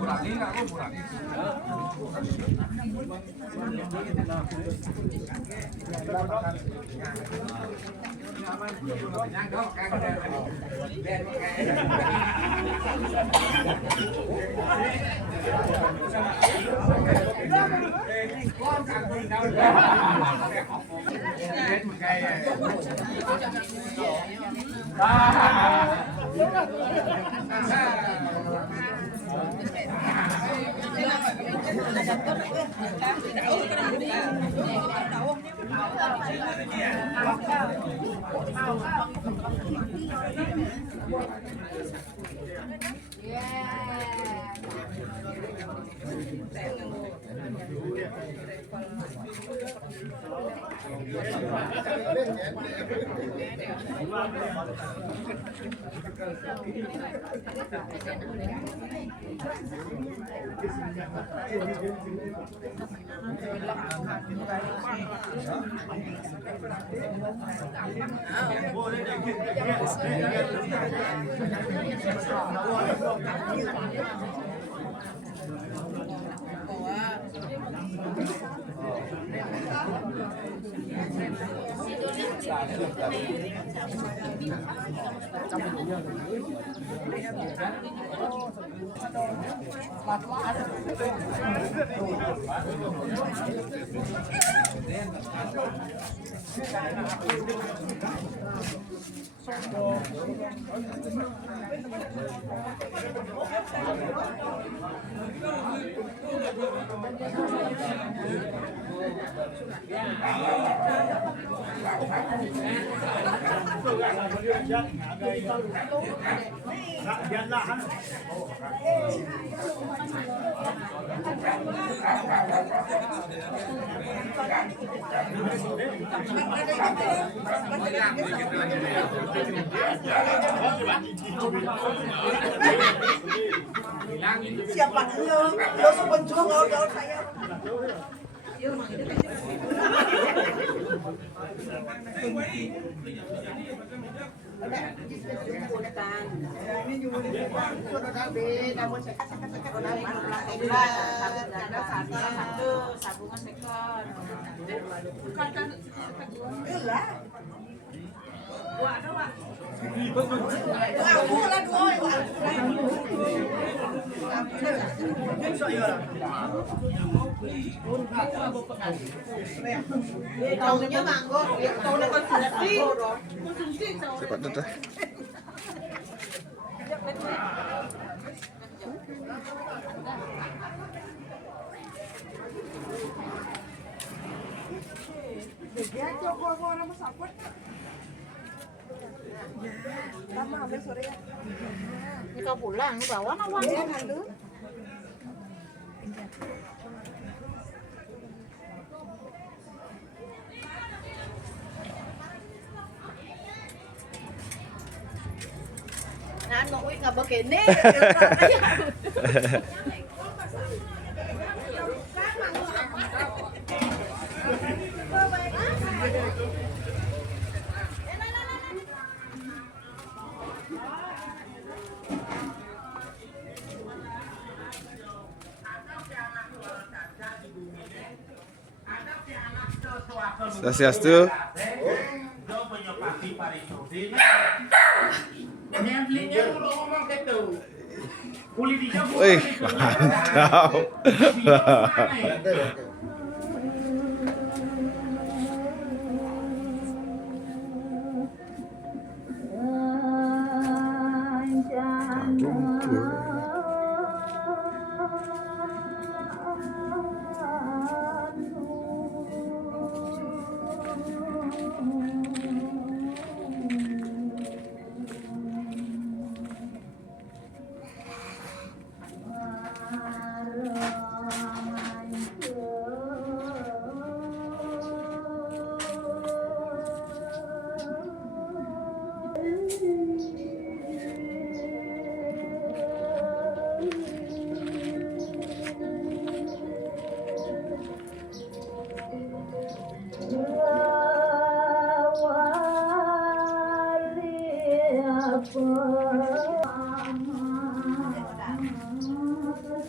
Kurangi nggak, kurangi. Siapa lo sepenjuang gaul-gaul saya. Tahunnya manggo, tahunnya konsumsi. Cepat dah. Ini kau pulang, ini bawa nawang. Nah, nungguin nggak begini. Swastiastu. Wih, mantap. Dek.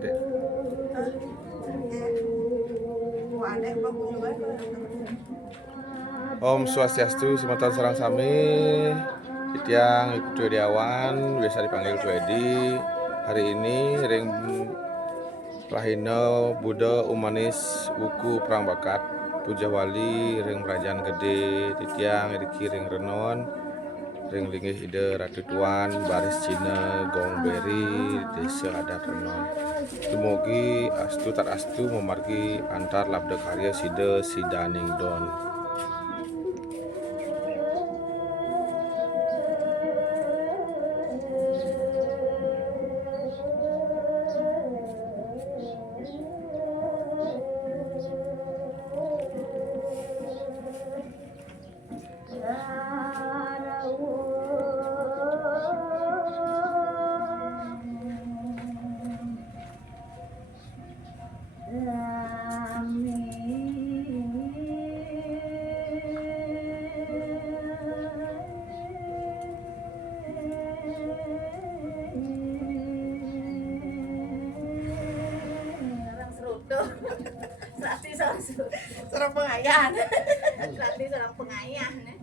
Dek. Om Swastiastu, Semantan Sarang Sami, Itiang Ibu Dwidiawan, biasa dipanggil Dwidi. Hari ini ring Rahina Buddha Umanis Wuku Perang Bakat Puja Wali ring Kerajaan Gede Titiang Riki ring Renon ring Linggih Ide Ratu Tuan Baris Cina Gong Beri Desa Adat Renon. Dumugi astu tat astu memargi antar labda karya Sida Sidaning Don. Sarang pengayan. Nanti seorang pengayah nih.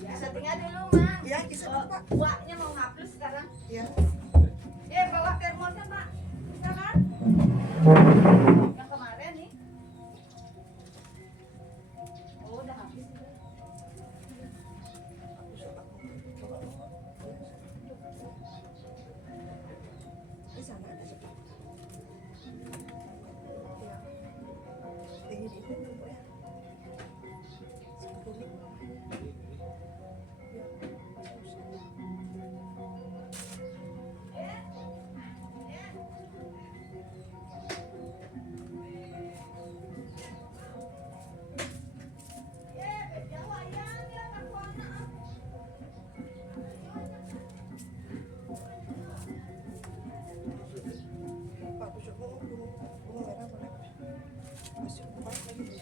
Bisa tinggal dulu, Mak. Ya, kisah Pak. Buahnya mau ngapus sekarang. Ya. Bawa termosnya, Pak. Bisa kan? Yang kemarin nih. Oh, udah habis. Di sana ada cepat. Ini di sini Bu ya. Pak, besok mau gunung merah boleh. Masih kuat lagi.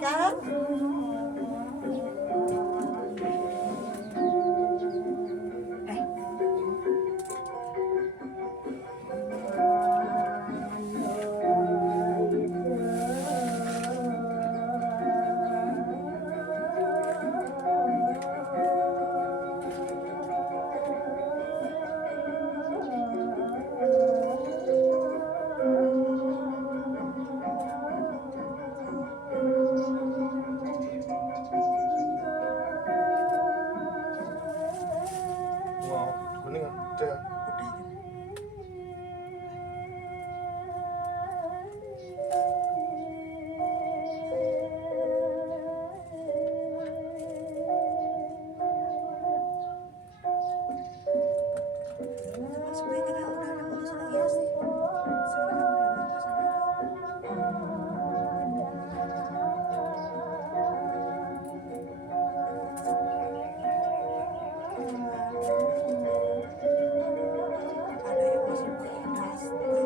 Kan? Wow, kuning ada. Udah. Sebenarnya kita udah ada masuk lagi sih. Sekarang udah masuk lagi. Ada yang masih pakai daster.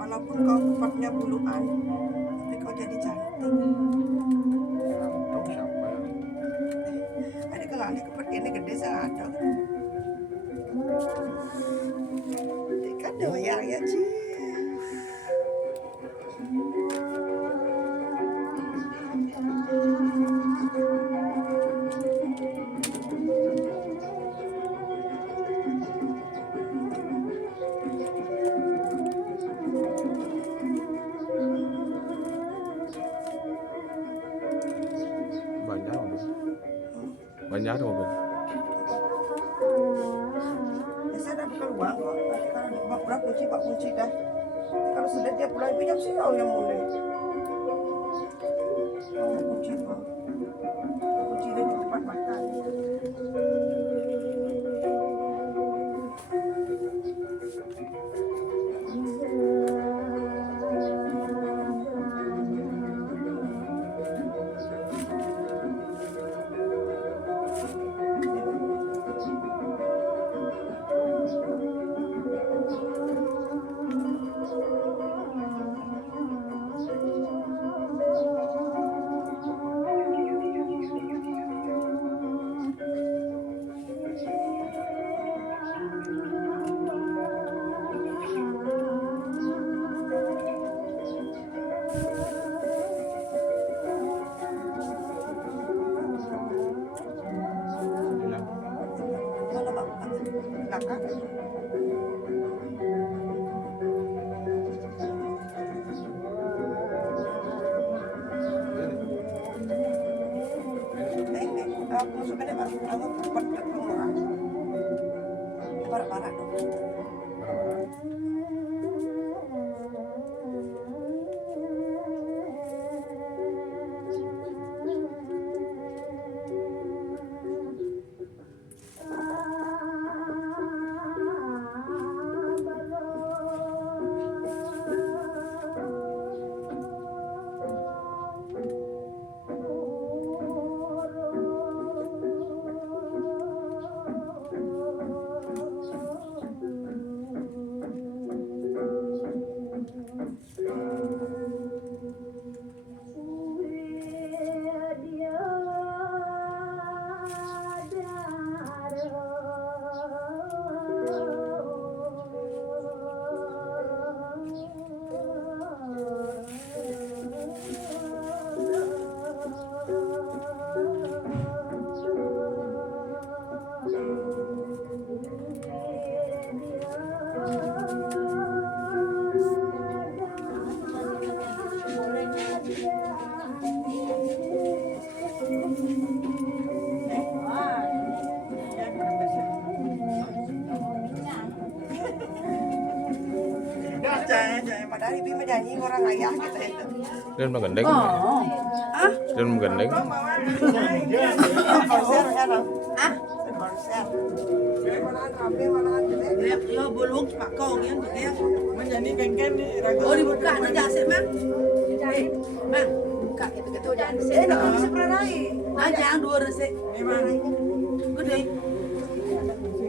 Walaupun kau kupatnya buluan, tapi kau jadi cantik. Tahu siapa ya? Ada kalau ada kupat ini gede ada. Kan ada wayang ya Ci. Banyak mobil. Banyak ada mobil. Biasanya ada bukan uang kok. Nanti kalau berapa kunci pak kunci dah. Nanti kalau sudah dia pulang pinjam sih kau yang mulai. Kunci kok. Kunci dia di tempat makan. cepat pengeluaran. Parah-parah dong. Jangan padahal ibu menyanyi orang ayah gitu itu. Dan menggandeng. Ah? Dan menggandeng. Konser ya no? Ah? Konser. Malahan rame, malahan gede. Yo bulung pak kau kan dia. Menyanyi geng-geng di ragu. Oh dibuka aja jasir mang. Mang buka itu jangan sih. Nak bisa peranai. Aja yang dua resik. Memang. Gede.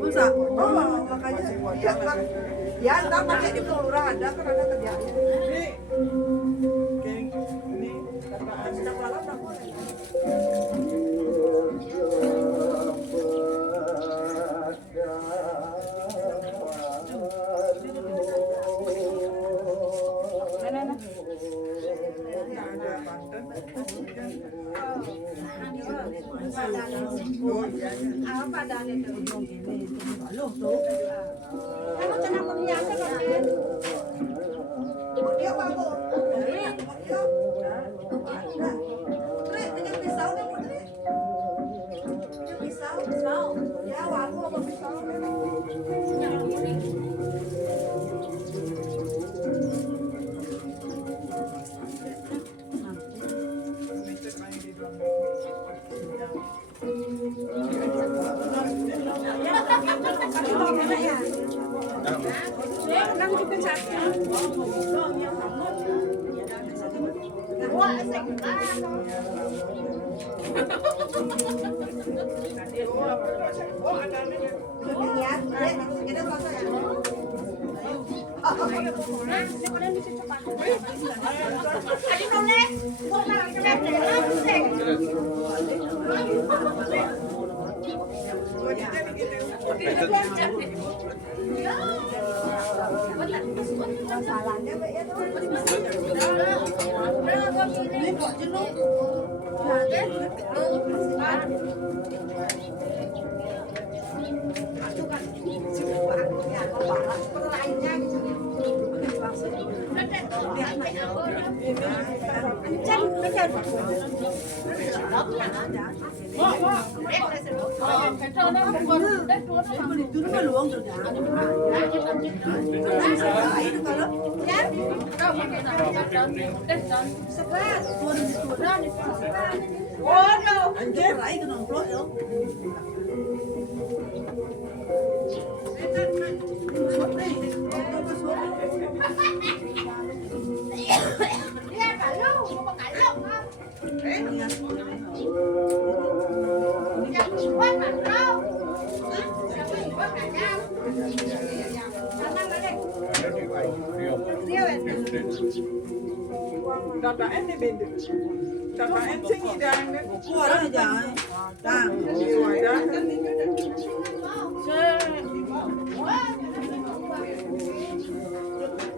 Masa? Oh, makanya ya kan. Ya, ntar pakai di kelurahan ada kan ada kerjaan. Ini geng ini kataan sedang malam tak boleh. Dia bagus. Dengan pisau kan putri? Pisau. Ya, aku apa pisau? Masalahnya Mbak ya tuh. Ini kok jenuh. Itu kan sifatnya balas perlainnya gitu. Dataan ni benda. Dataan sing idang ni. Kuara aja. Dah. Idang kan ni.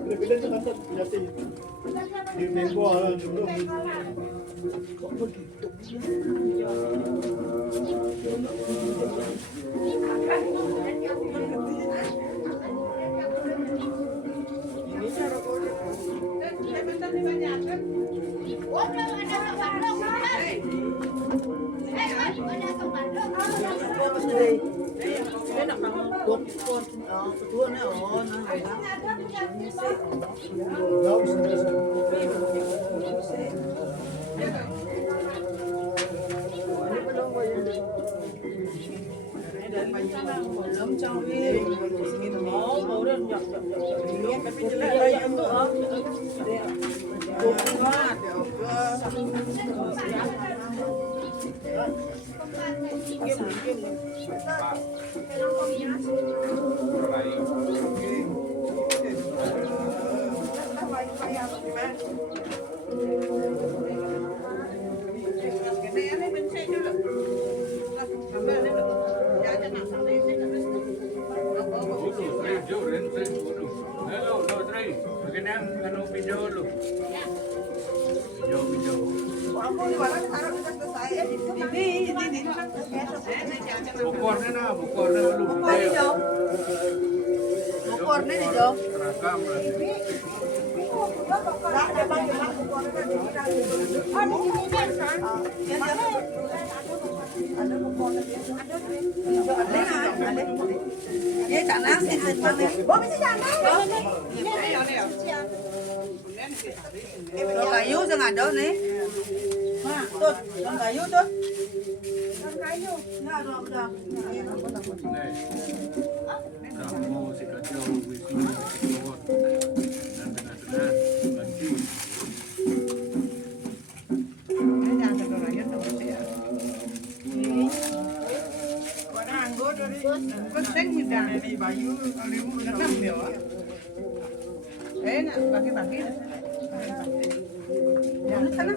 Bila-bila tu macam jati. Di tempoh lah dulu. Ini cara kau. Dia minta dibanyakan. Dia Belum cawi. Tapi jelek lah yang tu. Kayu jangan ada nih. Mak, tuh, kayu tuh. Kayu. Enggak ada udah. Ini bayu alimu enam dia. Nak bagi-bagi. Jangan sana.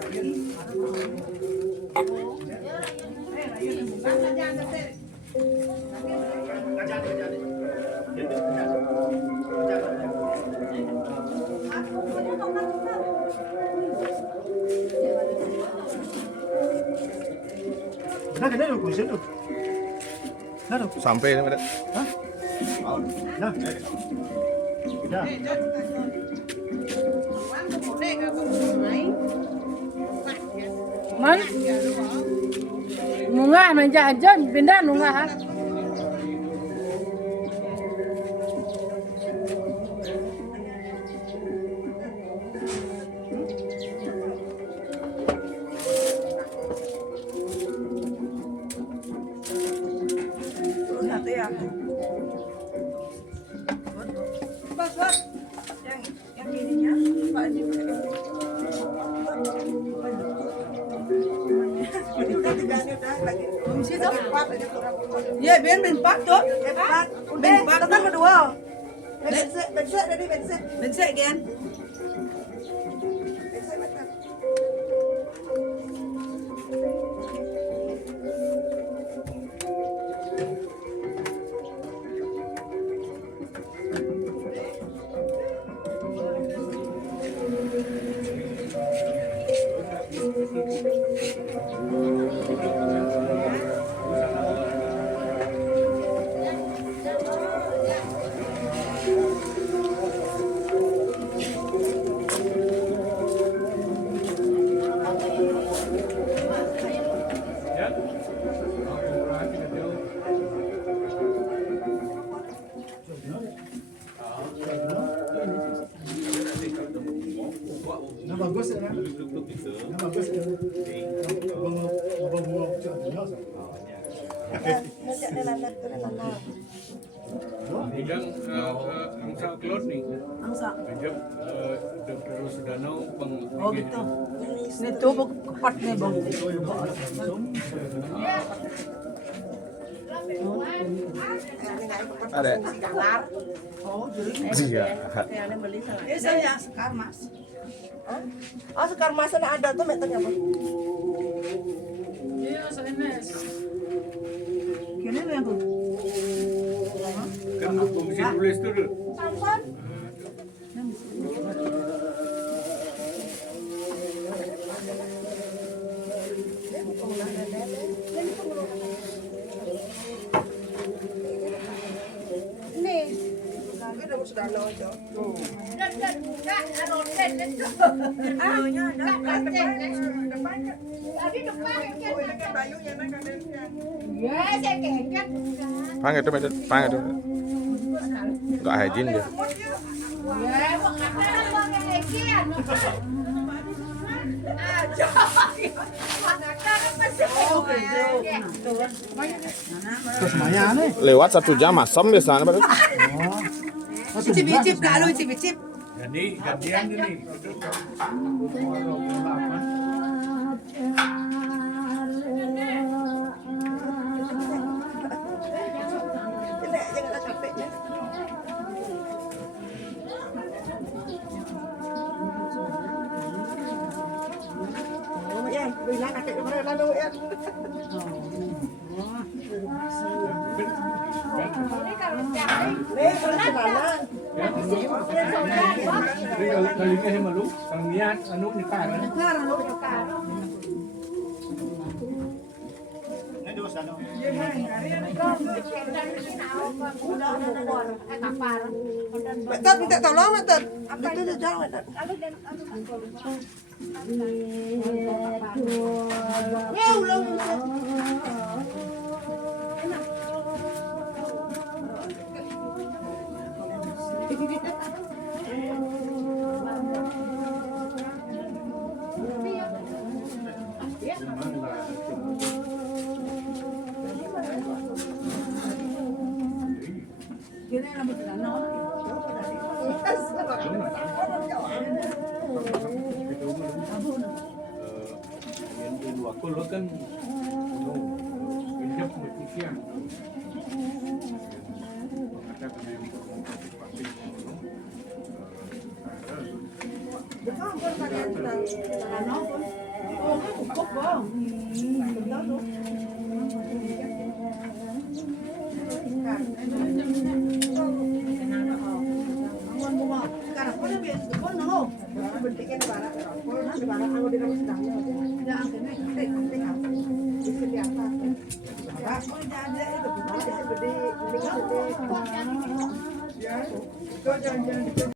Nah, kena lu kusin tu. Nah, tu. Sampai ini pada. Hah? Nah. Dah. Man, nunga manja aja, pindah nunga ha. Satu ya. Bos. Yang ininya Pak Haji. Ini udah tiga ni dah lagi. Fungsi tuh. Empat aja kurang. Ya, biar empat tuh. Empat. Udah empat kan kedua. Bensek dari bensek. Bensek kan? Bensek macam. Nah, bagus ya. Nah, bagus ya. Abang buang cakap jelas. Bidang angsa klot nih. Angsa. Bidang Dr. Rosdano Oh gitu. Ini tuh kepat nih bang. Ada. Oh jadi. Iya. Ini saya sekar mas. Oh sekarang masa ada tuh meternya apa? Iya, SNS. Kini yang tuh. kan komisi tulis tuh. udah sudah lo aja. Pang itu medet, pang itu. Enggak hygiene dia. Lewat 1 jam asam biasanya baru. Icip-icip dah lu, icip-icip. Jadi gantian ini. Jelek jangan ada capeknya. Oh, ya, bilang kakek kemarin lalu ya. Jadi kalau ini sama lu, kalau niat anu nikah kan. Ini di sana. Betul minta tolong betul. Betul tu jangan betul. Yang waktu lu kan pinjam berpikir. Jangan